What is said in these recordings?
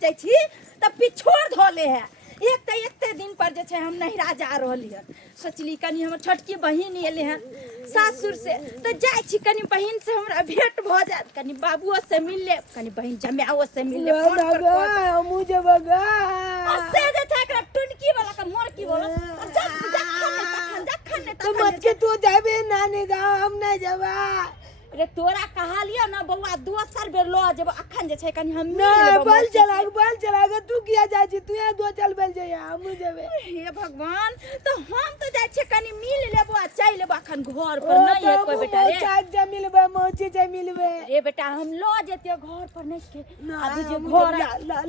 सोचे छी त पिछोड़ धोले है एक दिन पर जे हम नहिरा जा रही है सोचली कनी हमर छोटकी बहिन एले हैं सासुर से तो जाय छी कनी बहिन से हमरा भेंट भ जात कनी बाबुओ से मिल ले कनी बहिन जमाओ से मिल ले फोन पर मुझे बगा से जे था एकरा टुनकी वाला का मोर की बोलो जखन तो मत के तू जाबे नानी गांव हम नहीं जाबा रे तोरा कहा लिया ना बउआ दोसर बेर लो जब अखन जे छै कनी हम मिल नहीं लेबो बल चला तू किया जाय छी तू यहाँ दो चल बल जाय हम जेबे हे भगवान तो हम तो जाय छै कनी मिल लेबो आ चल लेबो अखन घर पर नहीं है कोई बेटा रे चाक जा मिलबे मौची जा मिलबे रे बेटा हम लो जेतियो घर पर नहीं के अभी जो घर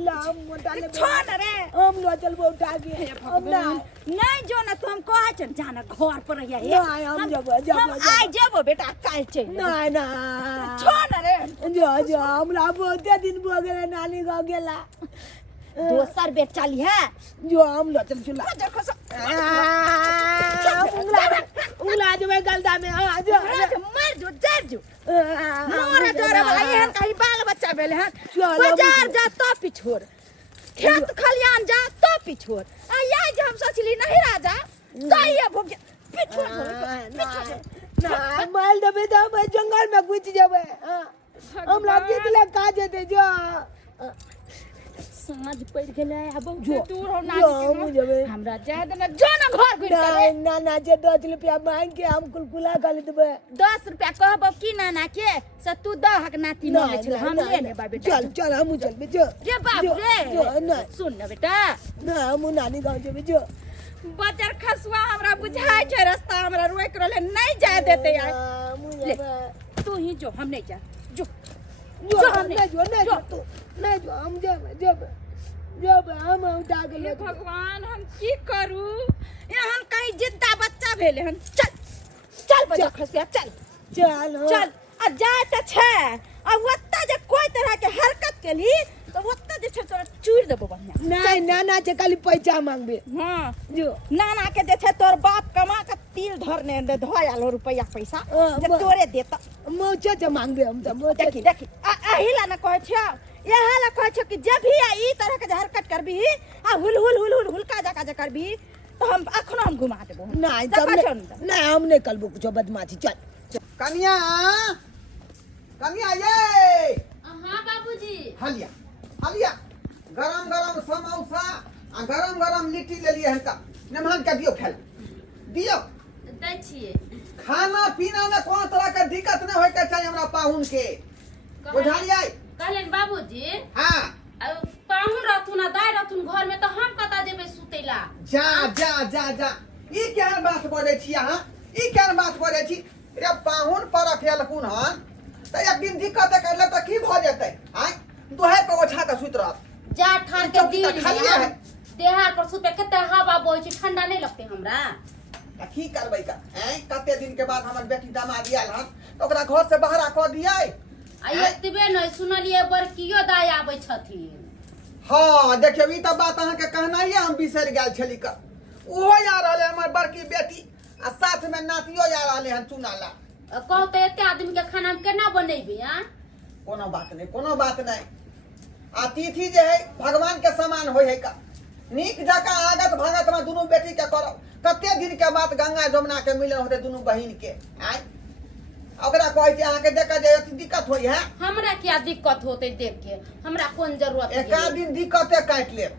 ला हम मोटा ले छोड़ रे हम लो चलबो उठा के हम नहीं जो ना तुम कह छ जाना घर पर रहिया नहीं हम जब हम आइ जेबो बेटा काल छै नहीं ना छोड़ रे जो हमरा बहुते दिन हो गेले नानी गांव गेला दोसर बेर चली है जो हम लो चल चला उंगला जो गलदा में हां जो मार जो जर जो मोर जोरे वाला एहन कहीं बाल बच्चा भेले हन बाजार जा तो पिछोड़ खेत खलियान जा तो पिछोड़ आ या जे हम सोचली नहीं राजा जाइए भूख पिछोड़ ना माल दबे तो हम जंगल में घुस जाबे हम लागे दिला का जेते जो साँझ पड़ गेले अब जो दूर हो ना हमरा जाय दे ना जो ना घर घुर के ना ना जे 10 रुपया मांग के हम कुलकुला कर देबे 10 रुपया कहब की नाना के से तू द हक नाती मांगे छल हम ले ने बा बेटा चल हम चल जो रे बाप रे सुन ना बेटा ना हम नानी गांव जेबे जो बजर खसुआ हमरा बुझाय छै रास्ता हमरा रोक रहले नहीं जाय देते यार तू ही जो हम नहीं जा जो हम नहीं जो हम जब हम उठा के ले भगवान हम की करू एहन कहीं जिद्दा बच्चा भेले हन चल बजर खसुआ चल आ जाय त छै आ ओत्ता जे कोई तरह के हरकत केली तो ओत्ता जे छै तोरा चूर देबो बढ़िया नहीं नाना से खाली पैसा मांगबे हां जो नाना के जे छै तोर बाप कमा के तिल धरने दे धोयालो रुपया पैसा जे तोरे देता मौचे से मांगबे हम तो देखी अहिला न कहै छ यहा ला कहै छ कि जब भी ई तरह के हरकत करबी आ हुलका जका जे करबी तो हम अखनो हम घुमा देबो नहीं हम नहीं कलबो कुछ बदमाशी चल कन्या ये हां बाबूजी हलिया गरम समोसा आ गरम लिट्टी ले लिए हनका मेहमान के दियो खाए दियो दै छिए खाना पीना में कोनो तरह के दिक्कत नहीं होय के चाहिए हमरा पाहुन के बुझालियै कहलन बाबूजी हां पाहुन रहथुन आ दाय रहथुन घर में तो हम कता जेबे सुतेला जा ई केहन बात बोलै छी अहाँ ई केहन बात बोलै छी रे पाहुन पर रखेलखुन हन त एक दिन दिक्कत करले त की भ जेतै आय दोहे पे ओछा के सुत रहत जा ठान के दिन खालिए है देहार पर सुते कते हवा बहै छै ठंडा नहीं लगते हमरा की करबै का कते दिन के बाद हमर बेटी दामाद आयल हन त ओकरा घर से बाहर क दियै आ एतबे नहीं सुनलिए बड़कियो दाय आबै छथिन हां देखियो ई त बात अहाँ के कहनाइए हम बिसर गेल छली क ओहो आ रहले हमर बड़की बेटी आ साथ में नातियो आ रहले हन चुनाला कहू तो एते आदमी के खाना में केना बनेबे कोनो बात नहीं अतिथि जे है भगवान के समान होय है का नीक जका आगत भगत में दोनों बेटी के करो कते दिन के बाद गंगा जमुना के मिलन होते दोनों बहिन के आय ओकरा कहै छै अहाँ के देख जे अति दिक्कत होय है हमरा क्या दिक्कत होते देख के हमरा कोन जरूरत है एक दिन दिक्कते काट ले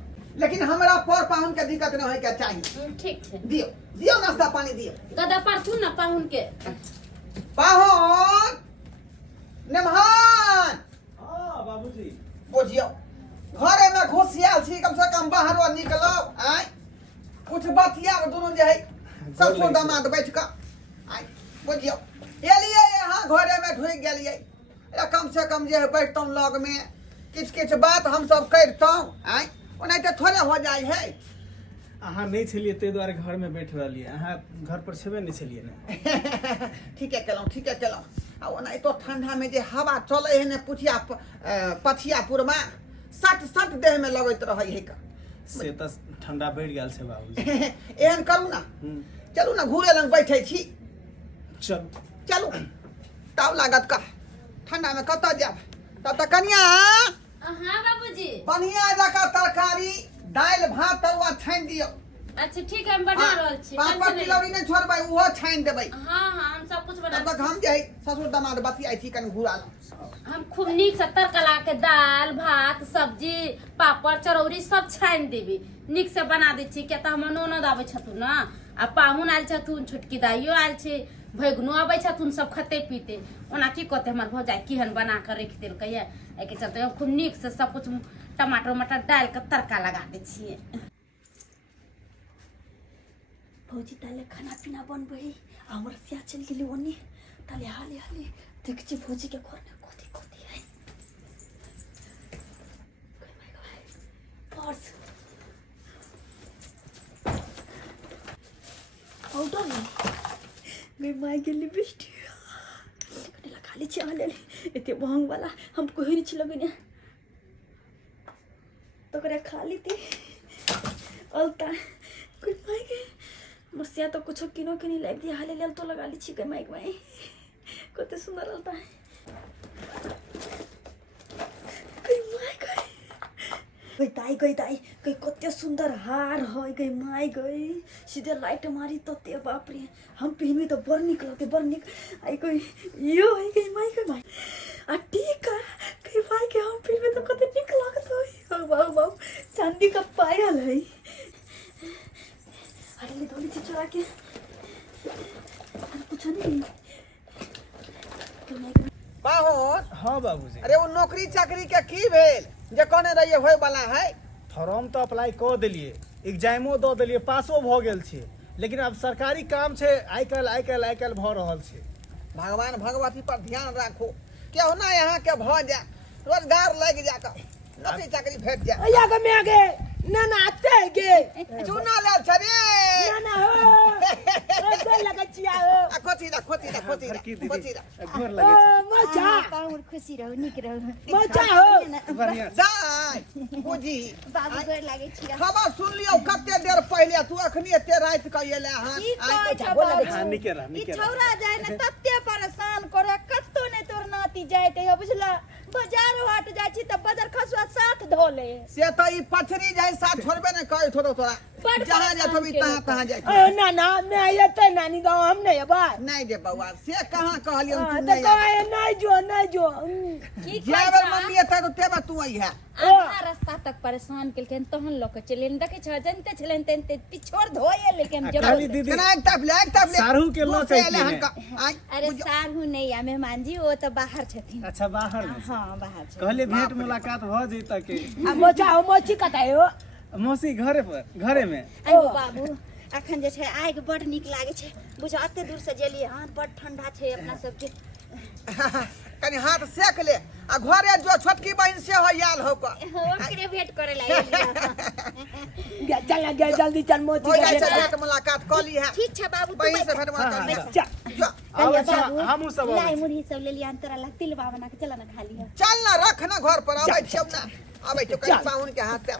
लेकिन हमरा पर पाहुन के दिक्कत नहीं होय के चाहिए ठीक है दियो नाश्ता पानी दियो गदा पर तू ना पाहुन के पाहुन नेमहान हां बाबूजी बुझियो घरे में घुसियाल छी कम से कम बाहर निकलो आय कुछ बतिया दोनों जे है ससुर दामाद बैठ के आय बुझियो एलिए यहाँ घरे में ढुक गेलिए कम से कम जे है बैठतौ लग में किछ बात हम सब करतौ आय ओनाइते थोड़े हो जाय है अहाँ नहीं छलिए ते द्वारे घर में बैठ रहलिए अहाँ घर पर छबे नहीं छलिए ने ठीके केलौ आ ओनाइतो ठंडा में जे हवा चले है ने पुछिया पछियापुर में सट देह में लगत रहै है का से त ठंडा बढ़ गेल छै बाबूजी एहन करू ना चलू ना घूरे लंग बैठे छी चलू ताव लागत का ठंडा में कत जाब तब तक कनिया हाँ बाबूजी। बढ़िया जका तरकारी दाल भात तरुआ छानि दियो। अच्छा ठीक है हम बना रहल छी। पापड़ तिलौरी नहीं छोड़बै उहो छानि देबै। हाँ हाँ हम सब कुछ बना। तब तक हम जे ससुर दामाद बतियाइ छी कनि घुरा हम खूब नीक से तड़का ला के दाल भात सब्जी पापड़ चरौरी सब छानि देबी नीक से बना दै छी किया तऽ हमर ननद आबै छथुन ना आ पाहुन आयल छथुन छोटकी दाइयो आयल छै भैगनो आबै छथुन सब खते पीते ओना की कहते हमर भौजाई केहन बना के रख देलकै ये एके चलते हम खूब नीक से सब कुछ टमाटर मटर डाल के तड़का लगा दै छियै। भौजी ताले खाना पीना बनबै हमर सिया चल गेली ओनी ताले हाले हाले देख छी भौजी के घर में कथी कथी है पर्स पाउडर मैं माय के लिपस्टिक कटेला खाली छी हाले एते महंग वाला हम कोही नहीं छी लगने तो करे खाली थी अलता कोई माय के मसिया तो कुछ किनो के नहीं लाइक दिया हाले लेल तो लगा ली छी के माइक में कते सुंदर रहता है गई ताई कते सुंदर हार है गई माई गई सीधे लाइट मारी तते बाप रे हम पहनबी तो बड़ निक लगते बड़ निक आई गई यो है गई माई आ ठीक है कई भाई के हम पहनबे तो कते निक लगत है बाबू बाबू चांदी का पायल है अरे ले धोली चुरा के कुछ नहीं पाहुन। हाँ बाबूजी। अरे वो नौकरी चाकरी के की भेल जे कहने रहिए होय वाला है। फॉर्म तो अप्लाई कर दिलिए एग्जामो दऽ देलिए पासो भऽ गेल छै लेकिन अब सरकारी काम छै आइ काल्हि भऽ रहल छै। भगवान भगवती पर ध्यान राखो केहू ना यहाँ के भ जाए रोजगार लग जाकर नौकरी चाकरी भेट जाए। अया के मैं गे ना ना आते गे चूना लाल छरे ना ना हो रे लगा चिया हो खोती दा घर लगे छै। मजा पाहुन खुशी रहू निक रहू मजा हो बढ़िया जाय बुझी बाबू गोर लागे छी खबर सुन लियो कते देर पहले तू अखनी एते रात के एले हन की कहै छ हाँ बाबू निके रह ई छौरा जाय ने तते परेशान करे कत्तो ने तोर नाती जाय ते बुझला बाजार हाट जाय छी त बाजार खसुआ 60 धोले से त ई पछरी जाय साथ छोड़बे ने कहे थोड़ा तोरा जहां जा तभी तहां जाय ना ना मैं येते नानी गांव हम नहीं है बा नहीं दे बउआ से कहां कहलियो तू तो नहीं कहे नहीं जो की जेबर मम्मी एता तो तेबा तू आई है आधा रास्ता तक परेशान केलकन तहन लोक चलेन देखे छ जनते छलेन तेनते पिछोड़ धोए लेकिन जब खाली दीदी केना एक तबले सारू के लो चले हन अरे सारू नहीं या मेहमान जी वो तो बाहर छथिन। अच्छा बाहर में हां बाहर छ कहले भेंट मुलाकात भ जैता के अब मजा हो मोची कताई हो मौसी घरे में आइगो बाबू अखन जे छै आइ के बड़ नीक लागे छै बुझ अते दूर से जेलिए हां बड़ ठंडा छै अपना सबके कनी हाथ सेक ले आ घरे जो छोटकी बहन से हो याल हो को ओकरे भेंट करे लागे चल गया जल्दी चल मोची हो जाय से भेंट मुलाकात क ली है ठीक छ बाबू बहन से भेंट मुलाकात चल अब अच्छा हमहू सब आबै लाई छी। मुरही सब ले लिया अंतरा ला तिलवा बना के चला ना खा लिया चल ना रख ना घर पर आबै छियौ ना आबै छियौ कनी पाहुन के हाथ पे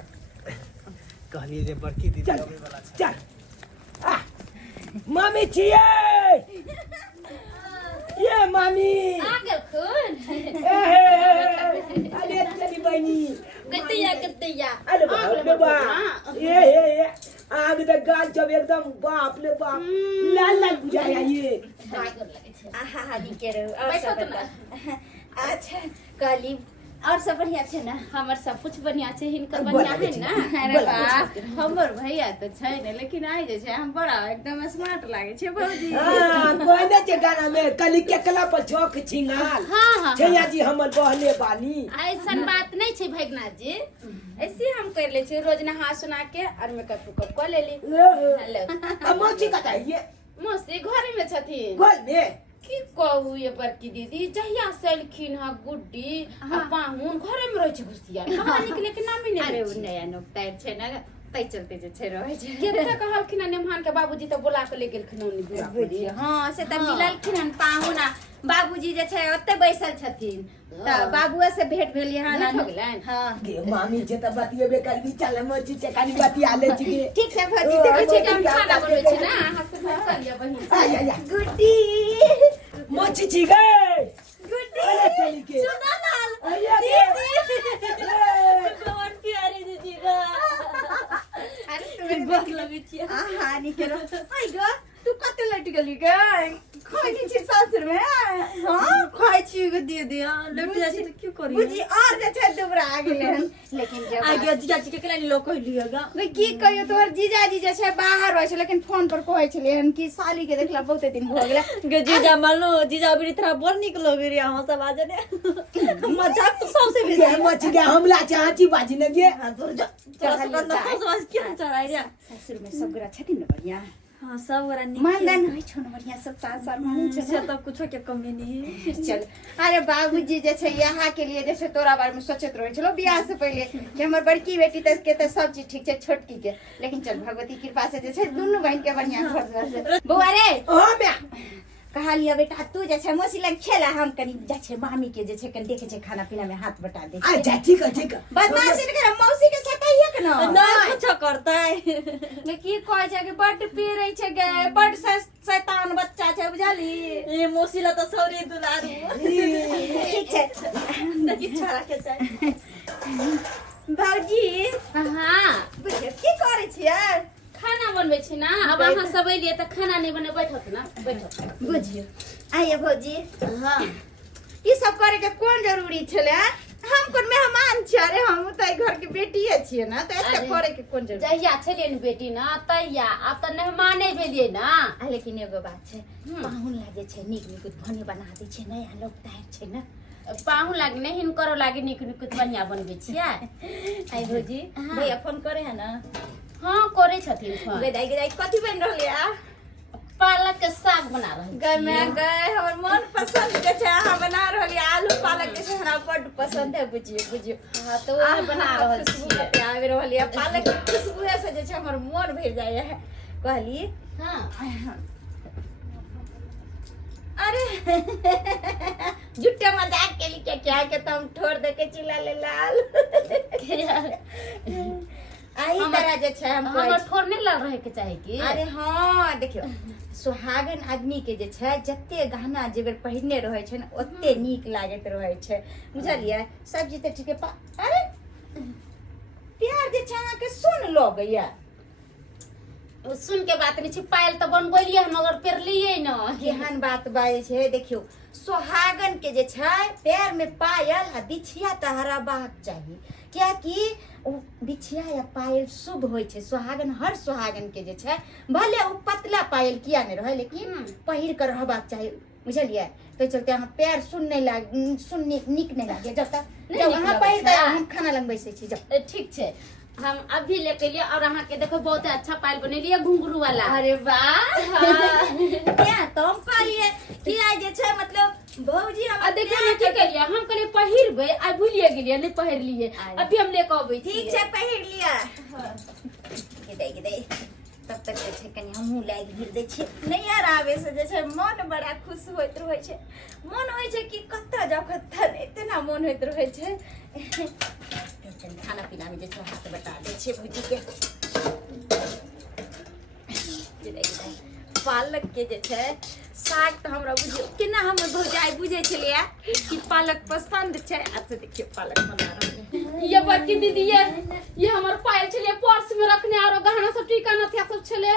कहलिए जे बड़की दीदी चल आबै वाला छै। चल मामी छिए ये मामी आ गेल खून अरे चली बनी कतिया अरे बाप रे बाप ये आग द गाल जब एकदम बाप रे बाप लाल लाल बुझाया ये आहा नी के रो और बैठो सब तो ना। अच्छा कहली और सब बढ़िया छै ना हमर सब कुछ बढ़िया छै हिनकर बोला बढ़िया है बेटी, ना। अरे बोला वाह हमर भैया तो छै ने लेकिन आइ जे छै हम बड़ा एकदम स्मार्ट लागे छै भौजी। हां कोई ना के गाना में कली के कला पर झोक छिंगाल हाँ छैया जी हमर बहले बानी ऐसन बात नहीं छै भगना जी ऐसे हम कर ले छै रोज नहा सुना के और मेकअप उकअप कर लेली। हेलो अब मोची कताई ये मौसी घरे में छथिन गोल में की कहू ये बड़की दीदी जहिया से एलखिन हा गुड्डी आ पाहुन घरे में रहे छै घुसिया कहाँ निकले के नाम ही अरे नहीं उ नया नोकतार छै ना तै चलते जे छै रहे छै केते कहलखिन आ नेमान के बाबूजी तो बुला के ले गेलखिन ओनी बुझिए हां से त मिललखिन हन पाहुन आ बाबूजी जे छै ओते बैसल छथिन त बाबुआ से भेंट भेल यहाँ ना हो गेलन। हां के मामी जे त बतियेबे करबी चल मोची से कानी बतिया ले छी के ठीक छै भौजी ओ, देखै छै छै कि हम खाना बनबै छै ना अहाँ से भेंट कर लिया बहिन। आया गुड्डी मोची छी गए गुड्डी अरे चली के सुना लाल आया दीदी पानी के रो आई गो तू कते लट गेली गे खाई छी सासुर में हां खाई छी के दे दे लट जाय छी त क्यों करी बुझी और जे छै दुबरा आ गेले हन लेकिन जब आगे जीजा जी के केला लोग कहलिएगा वे की कहियो तोहर जीजाजी जे छै बाहर होय छै लेकिन फोन पर कहै छलिए हन कि साली के देखला बहुते दिन भ गेले गे जीजा मानो जीजा अभी तरह बड़ निक लगे रे हम सब आज ने मजाक तो सबसे बेसी मच गया हमला चाची बाजी ने गे चल सब क्या चढ़ाई रे ससुर में सब गोरा छथिन न बढ़िया हां सब गोरा निक मानदान होय छ न बढ़िया सब साल मानन छै से तो कुछो के कमी नहीं चल अरे बाबूजी जे छै यहाँ के लिए जे छै तोरा बारे में सोचत रहे छलो बियाह से पहले कि हमर बड़की बेटी तक के त सब चीज ठीक छै छोटकी के लेकिन चल भगवती कृपा से जे छै दुनु बहन के बढ़िया घर बउआ रे ओ म्या कहलिए बेटा तू जे छै मौसी लग खेला हम कनी जा छै मामी के जे छै कनी देखे छै खाना पीना में हाथ बटा दे आ जा ठीक बदमाशी न कर मौसी के सताइए के न नहीं कुछ करतै ले की कहै छै कि बड पीरै छै गे बड शैतान बच्चा छै बुझली ये मोसीला तो सौरी दुलारू ठीक छै देखि छोरा के चाहे भौजी हाँ बुझियो की करै छियै खाना बनबै छी ना अब अहाँ सब एलिए त खाना नहीं बने बैठत ना बैठो बुझियो आइए भौजी हां ई सब करे के कोन जरूरी छले हम कोन मेहमान छी अरे हम त ई घर के बेटीए छियै ना त एते अरे, करे के कोन जरूरी जहिया छलिए न बेटी ना तहिया अब त मेहमाने भेलिए ना आ लेकिन एगो बात छै पाहुन लागे छै नीक नीक भने बना दै छै नया लोग तैयार छै ना पाहु लागे नहीं हिनकरो लागे निक निक बढ़िया बनबै छियै आई भौजी भैया फोन करे है ना हाँ करे छथिन फोन गदाई कथी बन रहले आ पालक के साग बना रहल गए मैं गए हमर मन पसंद के छै अहाँ बना रहली आलू पालक के छै हमरा बड पसंद है बुझियो हां तो वही बना रहल छियै छी आबि रहली आ पालक के खुशबू से जे छै हमर मन भर जाय है कहली हां अरे झूठे मजाक के लिए क्या के तुम ठोर दे के चिल्ला ले लाल आई तरह जे छै हम हमर ठोर नहीं लग रहे के चाहे की अरे हाँ देखियो सुहागन आदमी के जे छै जत्ते गहना जेवर पहिरने रहे छै न ओत्ते नीक लागत रहे छै बुझलियै सब चीज त ठीके अरे प्यार जे छै अहाँ के सुन लगैया सुन के बात नहीं छै पायल त बनबैलिए हम मगर पेरलिए न केहन बात बाजे छै देखियो सुहागन के जे छै पैर में पायल आ बिछिया त हराबाक चाहिए क्या कि बिछिया या पायल शुभ होय छै सुहागन हर सुहागन के जे छै भले उ पतला पायल किया नहीं रहे लेकिन पहिर कर रहबाक चाहिए बुझलिए तो चलते अहाँ पैर सुन नीक नहीं लागे जब तक जब अहाँ पहिर के हम खाना लग बैसे छी जब ठीक छै हम अभी लेके लिए और अहाँ के देखो बहुत अच्छा पायल बनेलिए घुंघरू वाला अरे वाह क्या तुम कहलिए कि आज जे छै मतलब भौजी हम देखिए हम की करिए हम कने पहिरबे आ भूलिए गेलिए नहीं पहिर लिए अभी हम लेके आबै छी ठीक छै पहिर लिया गदई तब तक जे छै कनी हमहूँ लागि भिर दै छियै नैहर आबे से जे छै मन बड़ा खुश होइत रहै छै मन होइ छै कि कतऽ जाउ कतऽ नहि तेना मन होइत रहै छै खाना पीना में जे छै हाथ बटा दै छियै भौजी के पालक के जे छै साग तो हमरा बुझियो केना हमर भौजाई बुझे छलिए कि पालक पसंद छै आ से देखियो पालक बना रहल ये बड़की दीदी ये हमर पायल छले पर्स में रखने और गहना सब टीका नथिया सब छले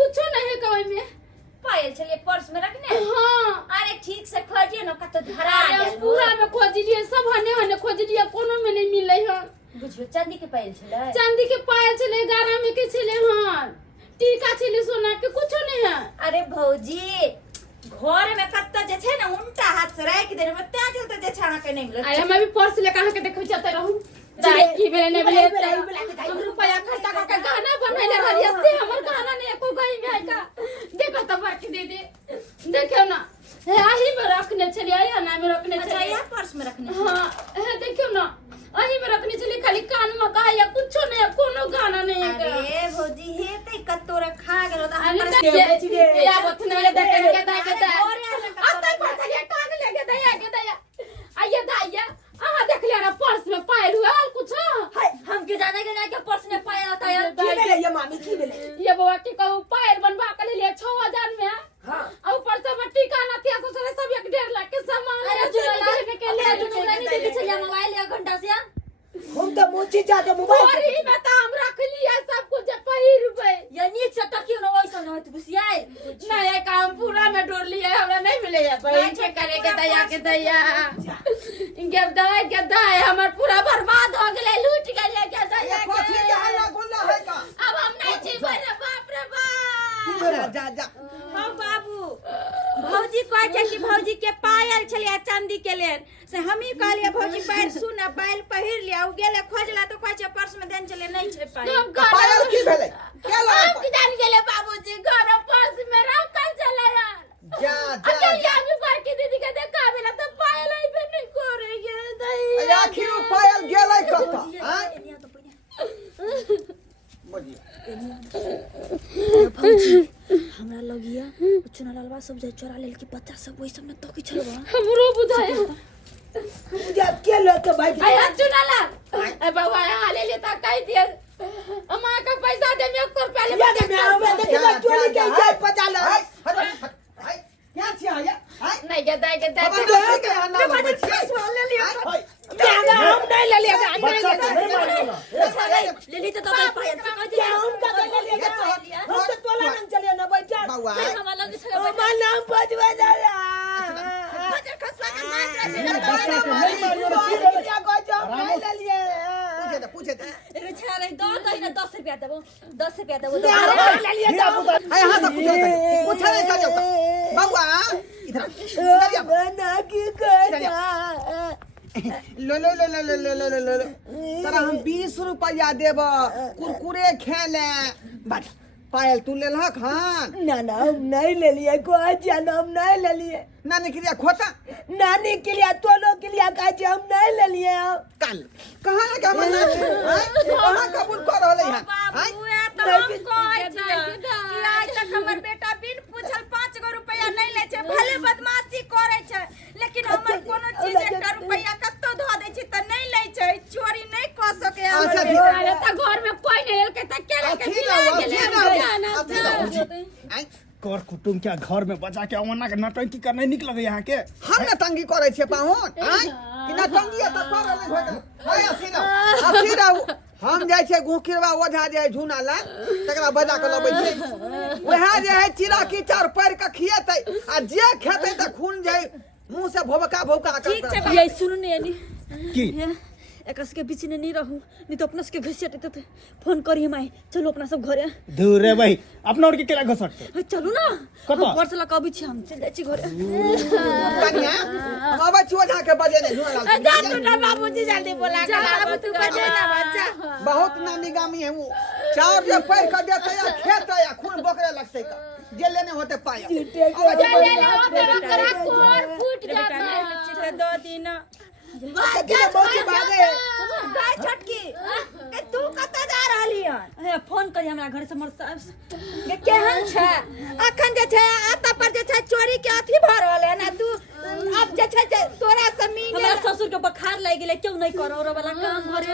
कुछो नहीं है कवई में पायल छलिए पर्स में रखने हां अरे ठीक से खोजिए न कतो धरा गेल पूरा में खोजिए सब हने हने खोजिए कोनो में नहीं मिलै है बुझियो चांदी के पायल छले चांदी के पायल छले 11 में के छले हां टीका छले सोना के कुछो नहीं है अरे भौजी घर में कत्ता जे छै न उल्टा हाथ से राख दे में ता चलते जे छै अहाँ के नहीं मिलत अरे हम भी पर्स लेके अहाँ के देखै चलते रहू दाई की बेले ने बेले हम रुपया खर्चा करके गाना बनैले रहलिए से हमर गाना नहीं एको गई में का देखो तो बड़की दीदी देखियो ना हे आही में रखने छलिए या ना में रखने अच्छा छलिए यह पर्स में रखने हां हे देखियो ना आही में रखने छलिए खाली कान में का या कुछो नहीं कोनो गाना नहीं है अरे भौजी हे ते कत्तो रखा गेलो त अरे या बथने देख के दा के दा आता पर चलिए काग लेके दया आइए दाइया आहा देख लिया ना पर्स में पायल हुआ कुछ हाय हम के जाने के ना के पर्स में पायल होता है की भेलै ये मामी की भेलै ये बउआ की कहू पायल बनवा के ले लिया 6000 में हां और ऊपर से मट्टी का नथिया तो चले सब 1.5 लाख के सामान अरे जुड़ा में के ले दुनु नहीं दे छलिया मोबाइल 1 घंटा से हम तो मोची जाते मोबाइल और ही बता हम रख लिया सब कुछ पहिरबे ये नीक से तकियो न हो तो घुसियाए नया काम पूरा में डोर लिया हमरा नहीं मिले है बहन के करे के दैया के दई हमर पूरा बर्बाद हो गेले लूट गेले के दैया ये कोठी के हल्ला गुल्ला है का अब हम नहीं जीवे रे बाप रे बाप जा जा हाँ बाबू भौजी कहे छै कि भौजी के पायल छलिया चांदी के लेन से हम ही कहलिए भौजी पैर सुन पायल पहिर लिया उ गेले खोजला तो कहे छै पर्स में देन चले नहीं छै पायल पायल की भेले के लगा हम जान गेले बाबूजी घर पर्स में रखल चले यार जा जा अकेले अभी बड़की दीदी के देखाबे ना तो पायल आई पे नहीं करे गे दैया अरे आखिर उ पायल गेलै कत हैं बोलिए हमरा लगिया चुना लालवा सब जे चोरा लेल के बच्चा सब ओइ सब में तो कि छलवा हमरो बुझाया मुझे के लो तो भाई आया चुना लाल ए बउआ यहाँ ले लेता कह दिए अम्मा का पैसा दे मैं 1 रुपया ले या दे मैं देखिए चोरी के जाय पता लो क्या छिया या नहीं के दे खबर के आना ले लिया हम नहीं ले लेगा बच्चा को नहीं मारेगा ले ली तो पायल से कह क्या हम का ले लेगा हम तो तोला नहीं चले ना बैठा बाबा हमरा लगे छले हमारा नाम बजवा जा बच्चा खसवा के मार ये बच्चा को नहीं मारियो क्या को जॉब नहीं ले लिए पूछे दे रे छारे दो दही ना 10 रुपया देबो 10 रुपया देबो ले लिए ये पुता हां हां तो पूछे नहीं का बाबा इधर बना की कर लो लो लो लो लो लो लो लो लो तोरा हम 20 रुपया देब कुरकुरे खेले बट पायल तू ले लहक हां ना हम नहीं ले लिए कोई जान हम नहीं ले लिए नानी के लिए खोता नानी के लिए तोलो के लिए काजे हम नहीं ले लिए कल कहां है का मना कहां कबूल कर रहले हैं बाबू ए तो हम कहै छै कि आज तक हमर बेटा बिन पूछल 5 गो रुपया नहीं ले छै भले बदमाशी करे छै लेकिन हमर कोनो चीज 1 रुपया कत्तो ध दे छै त नहीं ले छै चोरी नहीं क सके अच्छा, अरे त घर में कोई नहीं के त केला के दिला गेले आई कर कुटुम क्या घर में बजा के अमना के नटंकी करने निक लगे यहाँ के हम न तंगी करे छे पाहुन आई कि न तंगी त कर ले भइल हाय असीना हम जाय छे गुकिरवा ओझा जे झुना ला तकरा बजा के लबै छे ओहा जे है चिरा की चार पैर के खिएतै आ जे खेतै त खून जाय मुंह से भोबका भोबका ठीक कर छै ये सुन ने यानी की एकस के बीच में नहीं रहू नहीं तो अपना के घसियत तो फोन करी हम आए चलो अपना सब घरे दूर रे भाई अपना और के केला घसट चलू ना कतऽ? हम वर्ष ला कभी छी हम चल जाई छी घरे कनिया अब ओझा के बजे ने झुना जा ला तू ना बाबूजी जल्दी बोला जा बाबू तू बजे ना बच्चा बहुत नामी गामी है वो चार जे पैर के देतै या खेतै या खून बोकरे लगतै का जे लेने होते पाया ले ले होते करा कोर फूट जाता चिट्ठा दो दिन कितना बहुत भागे गाय छटकी ए तू कत जा रहली हन फोन करी हमरा घर से मोर के केहन छै अखन जे छै आता पर जे छै चोरी के अथी भ रहल है ना तू अब जे छै तोरा से मिले हमरा ससुर के बुखार लाग गेले क्यों नहीं करो रो वाला काम घरे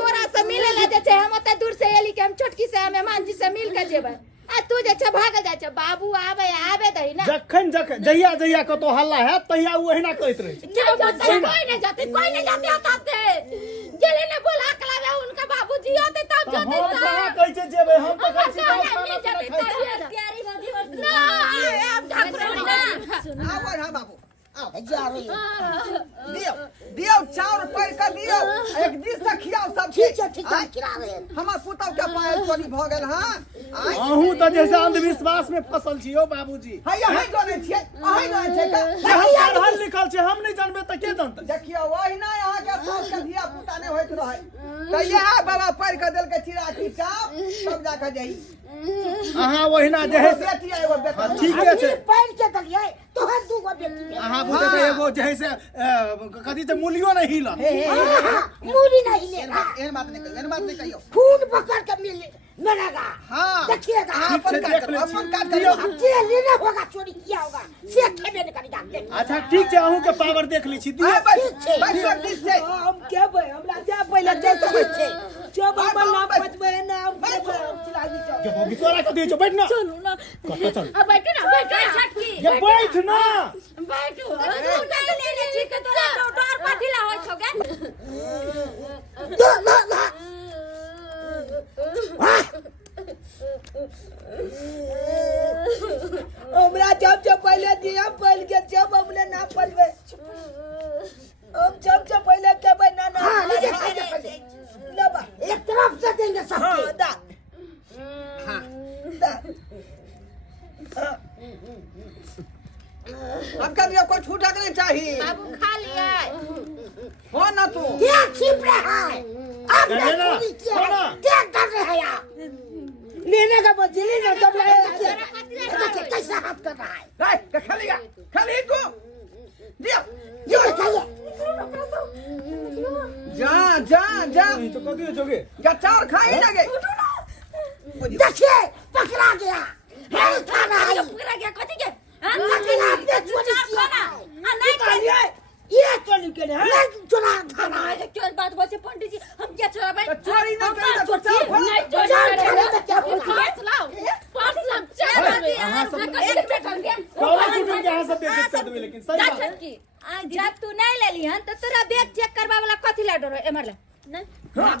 तोरा से मिले ले जे छै हम ओते दूर से एली के हम छोटकी से मेहमान जी से मिल के जेबै आ तू जे छै भाग जाय छै बाबू आवे दही ना जखन जहिया जहिया कतो हल्ला है तहिया वो हिना कहत रहे कोई नहीं जाते होते गेले ने बोला कलावे उनका बाबूजी होते तब हम जाते कहां कहै छै जेबै हम तो कहै छी नहीं जाते प्यारी बाबू ना अब ठाकुर ना आबै हां बाबू दियो चाउर पैर के दियो एक दिन से खियाओ सब ठीक है खिलावे हमर पुतौ के पायल चोरी भ गेल हां अहूं तो जैसे अंधविश्वास में फसल छियो बाबूजी हाय हाय जाने छियै अहीं जाने छै ये हम पढ़ल लिखल छै हम नहीं जानबे त के जानतै देखियो वही ना यहाँ के सास के धिया पुता ने होइत रहे त यह बाबा पैर के देल के चिरा की चाप सब जा के जाई अहाँ वहिना जे है से बेटी एगो बेटा ठीक है छै पैर के दलिए तोहर दू गो बेटी अहाँ बुझे के एगो जे है से कथि से मूलियो नहीं हिला मूली नहीं लेगा एहन बात नहीं कहियो खून पकड़ के मिले मिलेगा हां देखिएगा हां ठीक छै, देख ले छी। अपन काट करियो अब जे लेना होगा चोरी किया होगा से खेबे नहीं करेगा देखिए अच्छा ठीक छै अहूं के पावर देख लै छी दियो बस छै हम के भाई हमरा जा पहले दे के छै जो बाबा नाम बचबे नाम के चिरागी चल जे बोगी तोरा के दियो छ बैठ ना चलू ना कत चल अब बैठो ना बैठो छटकी ये बैठ ना बैठो तू नहीं ले ले छी के तोरा डर पाथिला होय छौ गे ला ला ला हो ना तू क्या छिप रहा है आपने कहने ना, चोरी किया हो ना। है क्या कर रहे हैं आप लेने का बदले लेने जब लाए देखिए कैसा हाथ कर रहा है रे खाली खाली को दिया ये खाइए जा जा जा तो कभी हो जोगे जा चार खाई लगे देखिए पकड़ा गया है खा रहा है पकड़ा गया कथी के लेकिन आपने चोरी किया है नहीं खाइए ये चोरी के लिए नहीं चुरा खाना है क्यों बात बोलते पंडित जी हम क्या चोरा भाई तो चोरी नहीं करी तो नहीं चोरी चार खाने में क्या कर बोला लाओ पास हम चार हाँ, सब- एक मिनट हो गया कौन कुटुंब के यहाँ सब बेइज्जत कर देबे लेकिन सही बात है। जब तू नहीं ले ली हन तो तोरा बैग चेक करवा वाला कथी ला डरो एमर ले नहीं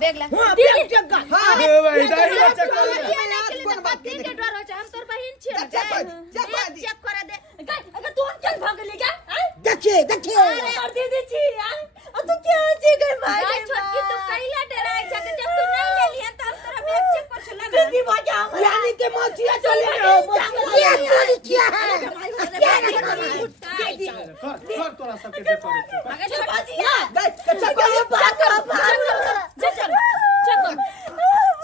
बैग ला हाँ बैग चेक कर हां ए भाई दाई चेक कर ले। कौन बात के के डर हो हम तोर बहिन छी चेक कर दी। चेक कर दे अगर तू चल भाग ले क्या देखिए देखिए और दीदी छी तू क्या छी गई माय छोटकी तू कहिला डराई छ जब तू नहीं ले ली तो हम तोरा बैग चेक कर छला दीदी भाग यानी के मौसिया चले गए ये चोरी किया है क्या कर तोरा सबके दे पड़े अगर चल बाजिया चेक कर ये बात कर चल चल चल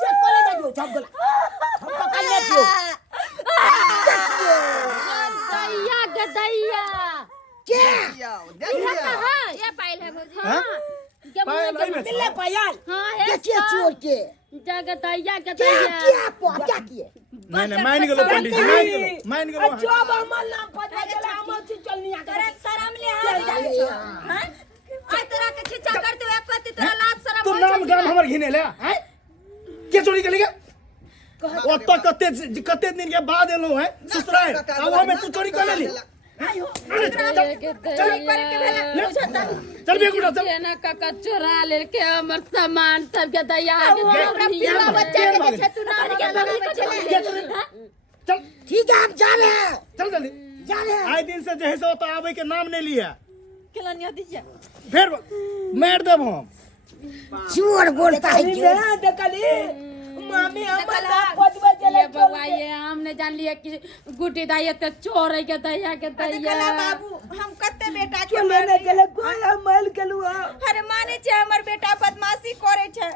चेक कर ले दो सब गला हम पकड़ लेते गदैया गदैया क्या हाँ ये पायल है भौजी हाँ? क्या पायल आई में मिले पायल हाँ है देखिए चोर के गदैया क्या गदैया क्या किए नहीं मान गेलो पंडित जी मान गेलो जब हमर नाम पता चला हम से चलनी आ तोरा शर्म ले हां आ तोरा के छिचा करते हुए कति तोरा लाज शर्म तू नाम गाम हमर घिने ले हैं के चोरी के लिए ओ तो कते दिन के बाद एलो है ससुराल अब हमें तू चोरी कर ले चल बे गुड़ा चल ना काका चोरा ले के हमर सामान सब गदैया चल ठीक है हम जा रहे हैं चल जल्दी जा रहे हैं आए दिन से जैसे होता आवे के नाम नहीं लिया केलनिया दीजिए फिर मार देब हम चोर बोलता है मामी ये बउआ ये हमने जान लिया कि गुटी दाई तो चोर है गदैया गदैया बाबू हम कते बेटा के क्यों लेने चले कोई हम माल के लुआ अरे माने छै हमर बेटा बदमाशी करे छै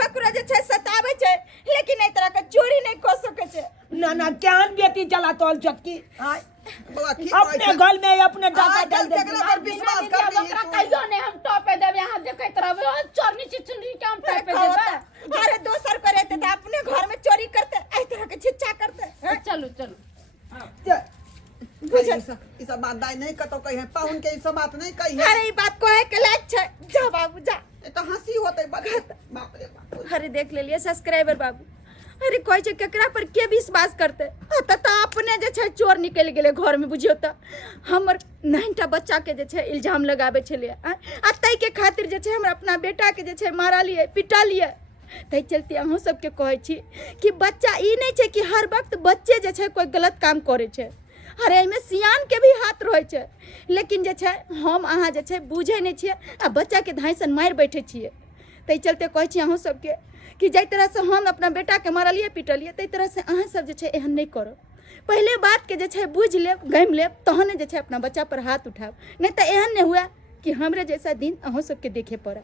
ककरो जे छै सतावे छै लेकिन ए तरह के चोरी नहीं कर सके छै ना ना केहन बेटी चला तोल चटकी बाबा की अपने घर में अपने डाका डाल दे जगह पर विश्वास कर ली ओकरा कहियो ने हम टॉपे देबे यहाँ देखैत रहबे चोरनी चिचुनी के हम टॉपे देबे अरे दोसर करे तो अपने घर में चोरी करते ए तरह के छिच्चा करते चलू चलू ई सब बात दाई नहीं कतो कही है पाहुन के ई सब बात नहीं कही है अरे ई बात कहे के लायक छै जा बाबू जा ए तो हंसी होते बाप रे बाप अरे देख लेलिए सब्सक्राइबर बाबू अरे कोई छै केकरा पर के विश्वास करते त अपने जे छै चोर निकल गेले घर में बुझियो त हमर 9टा बच्चा के जे छै इल्जाम लगाबे छले आ तई के खातिर जे छै हम अपना बेटा के जे छै मारा लिए पिटा लिए तै चलते अहूँ सबके कहै छी कि बच्चा ई नहीं छै कि हर वक्त बच्चे जे छै कोई गलत काम करे छै अरे एहिमे सियान के भी हाथ रहे छै लेकिन जे छै हम अहाँ जे छै बुझे नहीं छियै आ बच्चा के धाइसन मारि बैठे छियै तै चलते कहै छी अहूँ सबके कि जाहि तरह से हम अपना बेटा के मारलिए पिटलिए तै तरह से अहाँ सब जे छै एहन नहीं करो पहले बात के जे छै बुझ लेब गम लेब तहने जे छै अपना बच्चा पर हाथ उठाब नहीं तो एहन नहीं हुआ कि हमरे जैसा दिन अहूँ सबके देखे पड़े।